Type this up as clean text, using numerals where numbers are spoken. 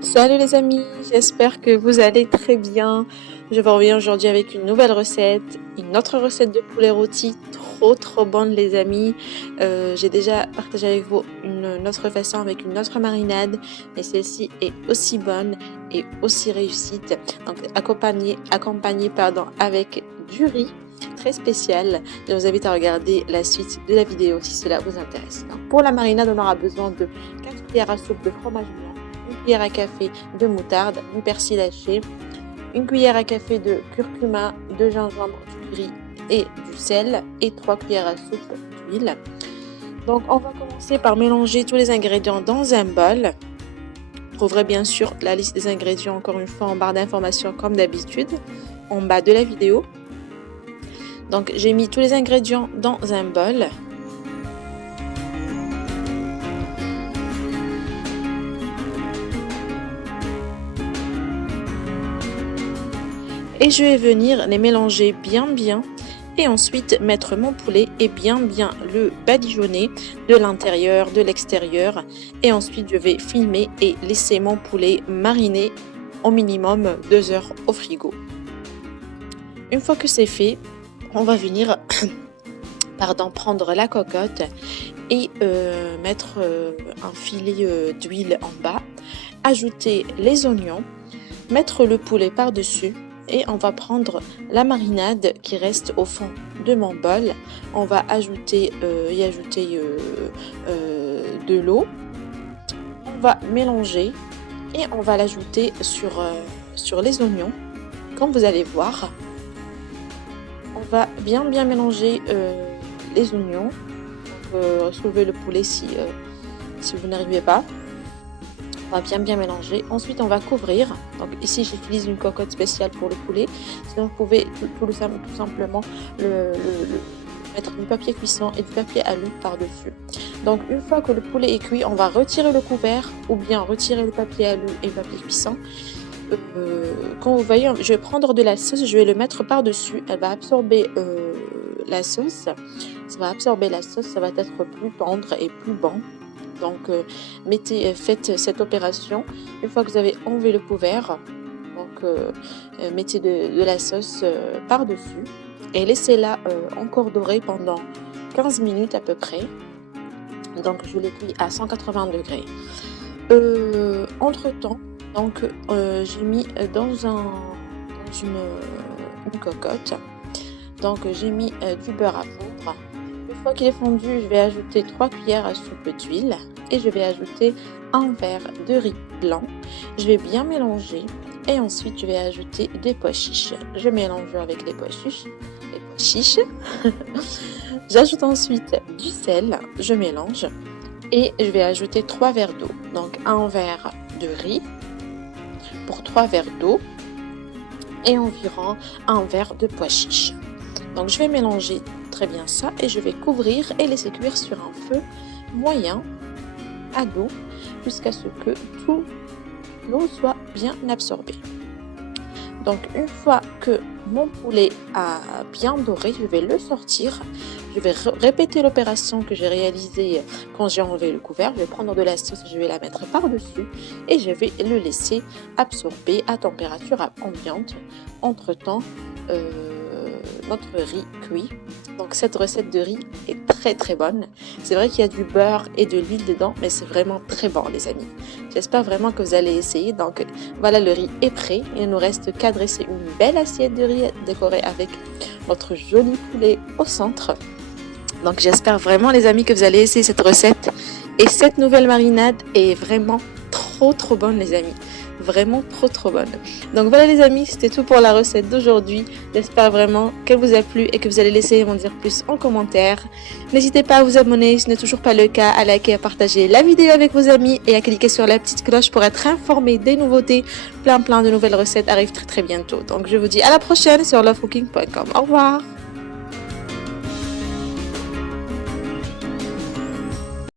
Salut les amis, j'espère que vous allez très bien. Je vous reviens aujourd'hui avec une nouvelle recette, une autre recette de poulet rôti, trop bonne les amis. J'ai déjà partagé avec vous une autre façon avec une autre marinade, mais celle-ci est aussi bonne et aussi réussite. Donc accompagnée avec du riz très spécial. Je vous invite à regarder la suite de la vidéo si cela vous intéresse. Donc, pour la marinade, on aura besoin de 4 cuillères à soupe de fromage blanc, une cuillère à café de moutarde, du persil haché, une cuillère à café de curcuma, de gingembre, du riz et du sel et 3 cuillères à soupe d'huile. Donc on va commencer par mélanger tous les ingrédients dans un bol. Vous trouverez bien sûr la liste des ingrédients encore une fois en barre d'informations comme d'habitude en bas de la vidéo. Donc j'ai mis tous les ingrédients dans un bol. Et je vais venir les mélanger bien et ensuite mettre mon poulet et bien le badigeonner de l'intérieur, de l'extérieur. Et ensuite je vais filmer et laisser mon poulet mariner au minimum 2 heures au frigo. Une fois que c'est fait, on va venir prendre la cocotte et mettre un filet d'huile en bas, ajouter les oignons, mettre le poulet par-dessus et on va prendre la marinade qui reste au fond de mon bol. On va y ajouter de l'eau, on va mélanger et on va l'ajouter sur les oignons comme vous allez voir. On va bien mélanger les oignons. Soulevez le poulet si vous n'arrivez pas. On va bien mélanger. Ensuite, on va couvrir. Donc ici, j'utilise une cocotte spéciale pour le poulet. Sinon, vous pouvez tout simplement mettre du papier cuisson et du papier alu par-dessus. Donc une fois que le poulet est cuit, on va retirer le couvert ou bien retirer le papier alu et le papier cuisson. Quand vous voyez, je vais prendre de la sauce, je vais le mettre par-dessus. Elle va absorber la sauce. Ça va absorber la sauce, ça va être plus tendre et plus bon. Donc faites cette opération. Une fois que vous avez enlevé le couvert, donc mettez de la sauce par-dessus et laissez-la encore dorer pendant 15 minutes à peu près. Donc je l'ai cuit à 180 degrés. Entre temps, donc j'ai mis dans une cocotte. Donc j'ai mis du beurre à fondre. Une fois qu'il est fondu, je vais ajouter 3 cuillères à soupe d'huile et je vais ajouter un verre de riz blanc. Je vais bien mélanger et ensuite je vais ajouter des pois chiches. Je mélange avec les pois chiches. J'ajoute ensuite du sel, je mélange et je vais ajouter 3 verres d'eau. Donc un verre de riz pour 3 verres d'eau et environ un verre de pois chiches. Donc je vais mélanger très bien ça et je vais couvrir et laisser cuire sur un feu moyen à dos jusqu'à ce que tout l'eau soit bien absorbée. Donc une fois que mon poulet a bien doré, je vais le sortir. Je vais répéter l'opération que j'ai réalisée quand j'ai enlevé le couvert. Je vais prendre de la sauce, je vais la mettre par-dessus et je vais le laisser absorber à température ambiante. Entre-temps, notre riz cuit. Donc cette recette de riz est très bonne. C'est vrai qu'il y a du beurre et de l'huile dedans, mais c'est vraiment très bon les amis. J'espère vraiment que vous allez essayer. Donc voilà, le riz est prêt. Il ne nous reste qu'à dresser une belle assiette de riz décorée avec notre joli poulet au centre. Donc j'espère vraiment les amis que vous allez essayer cette recette. Et cette nouvelle marinade est vraiment trop bonne les amis. Vraiment trop bonne. Donc voilà les amis, c'était tout pour la recette d'aujourd'hui. J'espère vraiment qu'elle vous a plu et que vous allez l'essayer m'en dire plus en commentaire. N'hésitez pas à vous abonner si ce n'est toujours pas le cas, à liker, à partager la vidéo avec vos amis et à cliquer sur la petite cloche pour être informé des nouveautés. Plein de nouvelles recettes arrivent très bientôt. Donc je vous dis à la prochaine sur lovecooking.com. Au revoir.